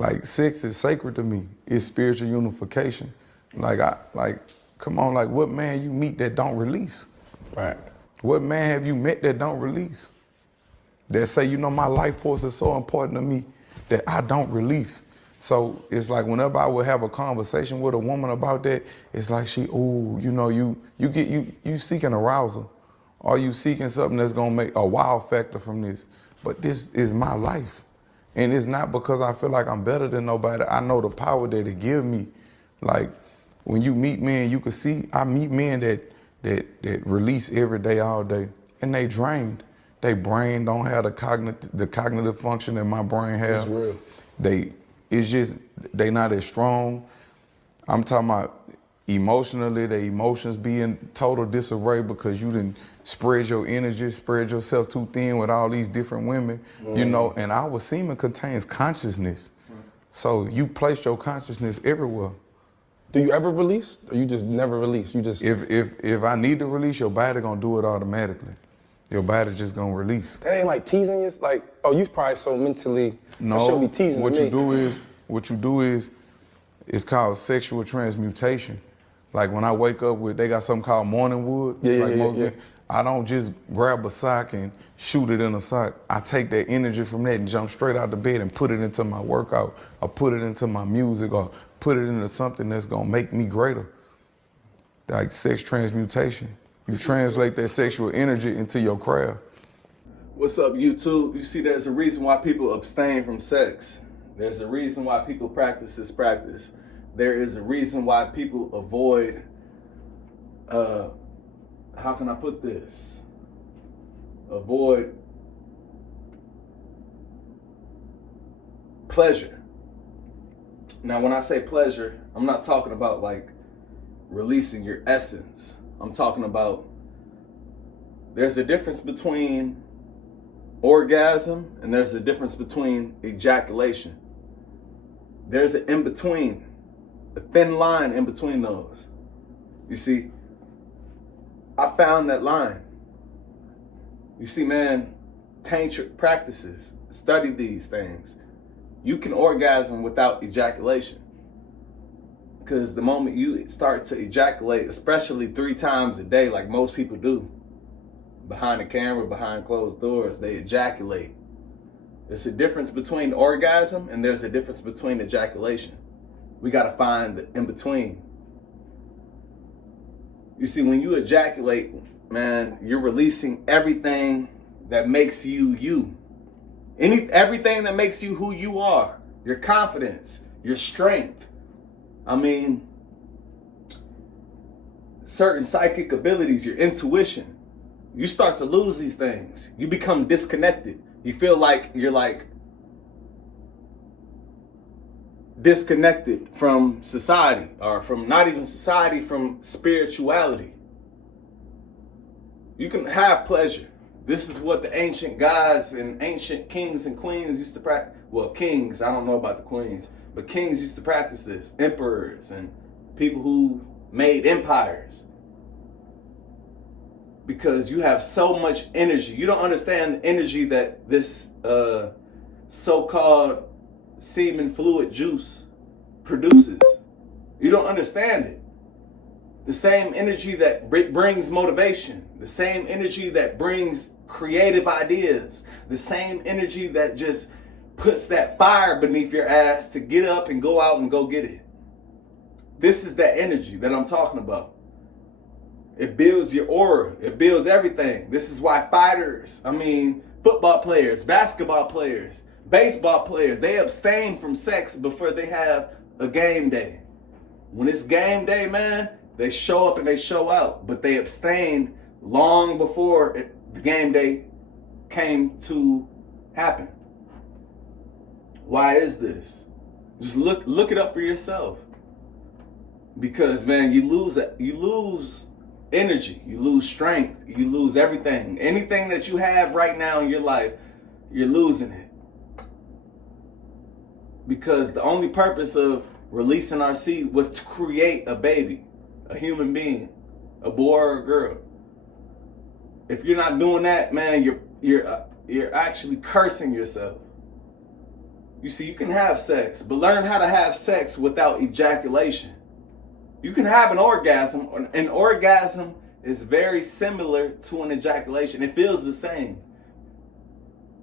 Like sex is sacred to me. It's spiritual unification. Come on, like what man you meet that don't release? Right. What man have you met that don't release? That say, you know, my life force is so important to me that I don't release. So it's like whenever I would have a conversation with a woman about that, it's like you seeking arousal. Or you seeking something that's gonna make a wow factor from this. But this is my life. And it's not because I feel like I'm better than nobody. I know the power that it give me. Like when you meet men, you can see I meet men that release every day, all day, and they drained. They brain don't have the cognitive function that my brain has. It's real. They not as strong. I'm talking about emotionally, their emotions be in total disarray because you didn't spread your energy, spread yourself too thin with all these different women, you know, and our semen contains consciousness. So you place your consciousness everywhere. Do you ever release, or you just never release? You just if I need to release, your body gonna do it automatically. Your body just gonna release. That ain't like teasing you. Like, oh, you probably so mentally. No, that shouldn't be teasing what to you me. do is, it's called sexual transmutation. Like when I wake up they got something called morning wood. Yeah. I don't just grab a sock and shoot it in a sock. I take that energy from that and jump straight out the bed and put it into my workout, or put it into my music, or put it into something that's gonna make me greater. Like sex transmutation. You translate that sexual energy into your craft. What's up, YouTube? You see, there's a reason why people abstain from sex. There's a reason why people practice this practice. There is a reason why people avoid, how can I put this? Avoid pleasure. Now, when I say pleasure, I'm not talking about like releasing your essence. I'm talking about there's a difference between orgasm and there's a difference between ejaculation. There's an in-between, a thin line in between those. You see, I found that line. You see, man, tantric practices, study these things. You can orgasm without ejaculation. Because the moment you start to ejaculate, especially 3 times a day, like most people do, behind the camera, behind closed doors, they ejaculate. There's a difference between orgasm and there's a difference between ejaculation. We got to find the in between. You see, when you ejaculate, man, you're releasing everything that makes you you. Everything that makes you who you are. Your confidence, your strength. I mean, certain psychic abilities, your intuition. You start to lose these things. You become disconnected. You feel like you're like disconnected from society, or from not even society, from spirituality. You can have pleasure. This is what the ancient gods and ancient kings and queens used to practice. Well, kings, I don't know about the queens, but kings used to practice this. Emperors and people who made empires. Because you have so much energy. You don't understand the energy that this so-called semen fluid juice produces. You don't understand it. The same energy that brings motivation, the same energy that brings creative ideas, the same energy that just puts that fire beneath your ass to get up and go out and go get it. This is that energy that I'm talking about. It builds your aura. It builds everything. This is why fighters, football players, basketball players, baseball players, they abstain from sex before they have a game day. When it's game day, man, they show up and they show out, but they abstain long before the game day came to happen. Why is this? Just look it up for yourself. Because, man, you lose energy, you lose strength, you lose everything. Anything that you have right now in your life, you're losing it. Because the only purpose of releasing our seed was to create a baby, a human being, a boy or a girl. If you're not doing that, man, you're actually cursing yourself. You see, you can have sex, but learn how to have sex without ejaculation. You can have an orgasm. An orgasm is very similar to an ejaculation. It feels the same.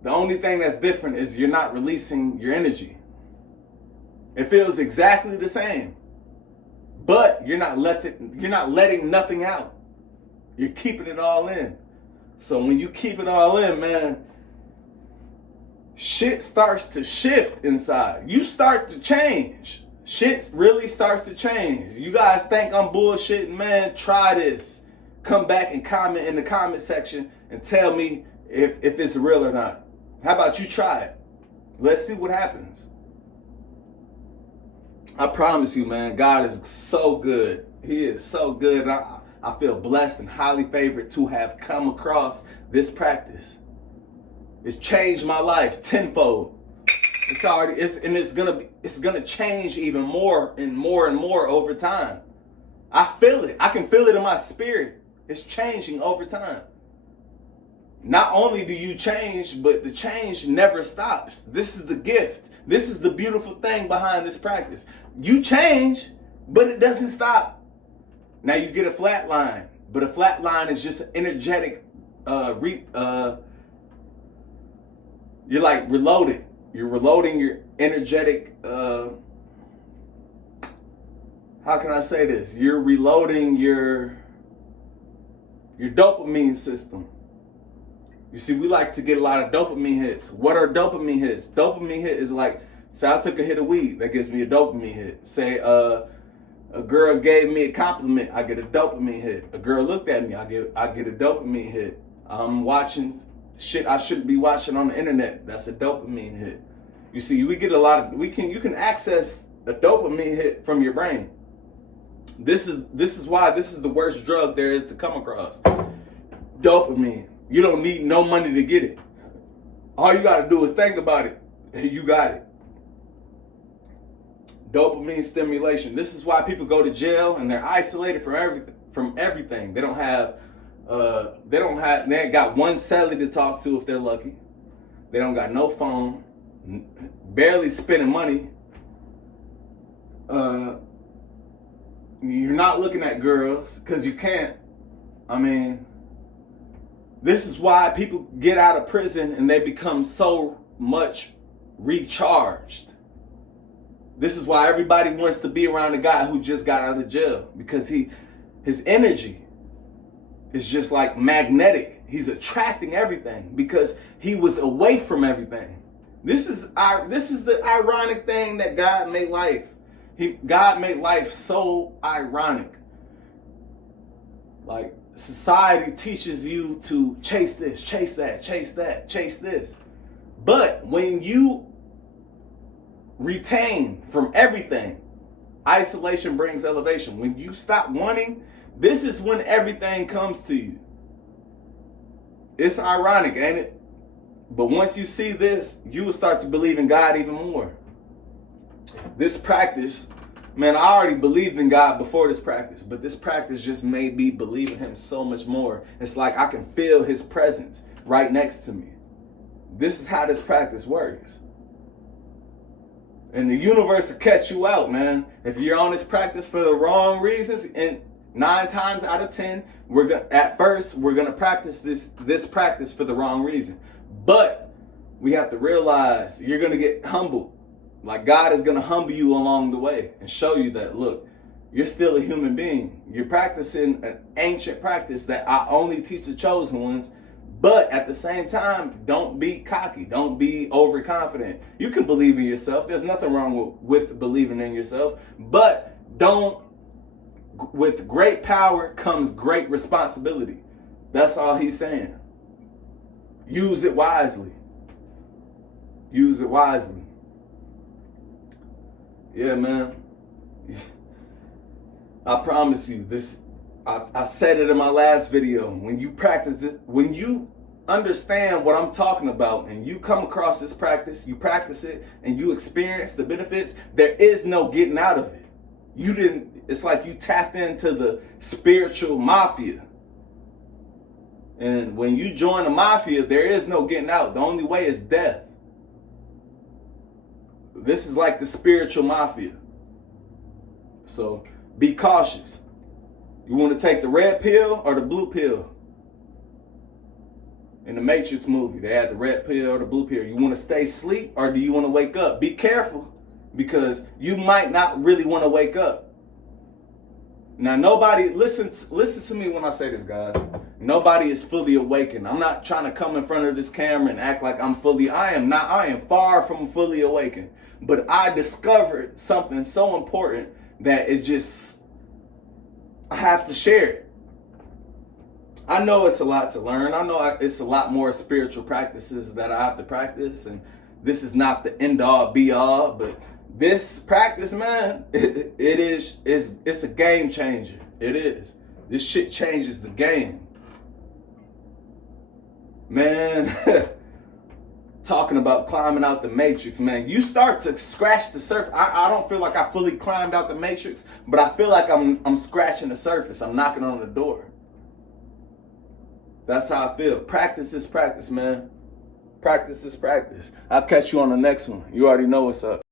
The only thing that's different is you're not releasing your energy. It feels exactly the same, but you're not letting nothing out. You're keeping it all in. So when you keep it all in, man, shit starts to shift inside. You start to change. Shit really starts to change. You guys think I'm bullshitting, man? Try this. Come back and comment in the comment section and tell me if it's real or not. How about you try it? Let's see what happens. I promise you, man, God is so good. He is so good. I feel blessed and highly favored to have come across this practice. It's changed my life tenfold. It's gonna change even more and more and more over time. I feel it. I can feel it in my spirit. It's changing over time. Not only do you change, but the change never stops. This is the gift. This is the beautiful thing behind this practice. You change, but it doesn't stop. Now you get a flat line, but a flat line is just an energetic, you're like reloaded. You're reloading your energetic, how can I say this? You're reloading your dopamine system. You see, we like to get a lot of dopamine hits. What are dopamine hits? Dopamine hit is like, say I took a hit of weed, that gives me a dopamine hit. Say a girl gave me a compliment, I get a dopamine hit. A girl looked at me, I get a dopamine hit. I'm watching shit I shouldn't be watching on the internet. That's a dopamine hit. You see, we get a lot of, you can access a dopamine hit from your brain. This is why this is the worst drug there is to come across. Dopamine. You don't need no money to get it. All you gotta do is think about it, and you got it. Dopamine stimulation. This is why people go to jail and they're isolated from everything. They ain't got one cellie to talk to if they're lucky. They don't got no phone, barely spending money. You're not looking at girls because you can't. I mean, this is why people get out of prison and they become so much recharged. This is why everybody wants to be around a guy who just got out of jail, because his energy is just like magnetic. He's attracting everything because he was away from everything. This is the ironic thing that God made life. God made life so ironic. Like, society teaches you to chase this, chase that, chase that, chase this. But when you retain from everything, isolation brings elevation. When you stop wanting, this is when everything comes to you. It's ironic, ain't it? But once you see this, you will start to believe in God even more. This practice, man, I already believed in God before this practice, but this practice just made me believe in him so much more. It's like I can feel his presence right next to me. This is how this practice works. And the universe will catch you out, man. If you're on this practice for the wrong reasons, and 9 times out of 10, we're gonna practice this practice for the wrong reason. But we have to realize you're gonna get humbled. Like, God is gonna humble you along the way and show you that, look, you're still a human being. You're practicing an ancient practice that I only teach the chosen ones. But at the same time, don't be cocky. Don't be overconfident. You can believe in yourself. There's nothing wrong with believing in yourself. But with great power comes great responsibility. That's all he's saying. Use it wisely. Use it wisely. Yeah, man. I promise you, this. I said it in my last video. When you practice it, when you understand what I'm talking about, and you come across this practice, you practice it, and you experience the benefits, there is no getting out of it. It's like you tapped into the spiritual mafia. And when you join the mafia, there is no getting out. The only way is death. This is like the spiritual mafia. So be cautious. You want to take the red pill or the blue pill? In the Matrix movie, they had the red pill or the blue pill. You want to stay asleep or do you want to wake up? Be careful, because you might not really want to wake up. Now, nobody, listen to me when I say this, guys. Nobody is fully awakened. I'm not trying to come in front of this camera and act like I am far from fully awakened. But I discovered something so important that I have to share it. I know it's a lot to learn. I know it's a lot more spiritual practices that I have to practice, and this is not the end all be all, but this practice, man, it's a game changer. It is. This shit changes the game. Man, talking about climbing out the matrix, man, you start to scratch the surface. I don't feel like I fully climbed out the matrix, but I feel like I'm scratching the surface. I'm knocking on the door. That's how I feel. Practice is practice, man. Practice is practice. I'll catch you on the next one. You already know what's up.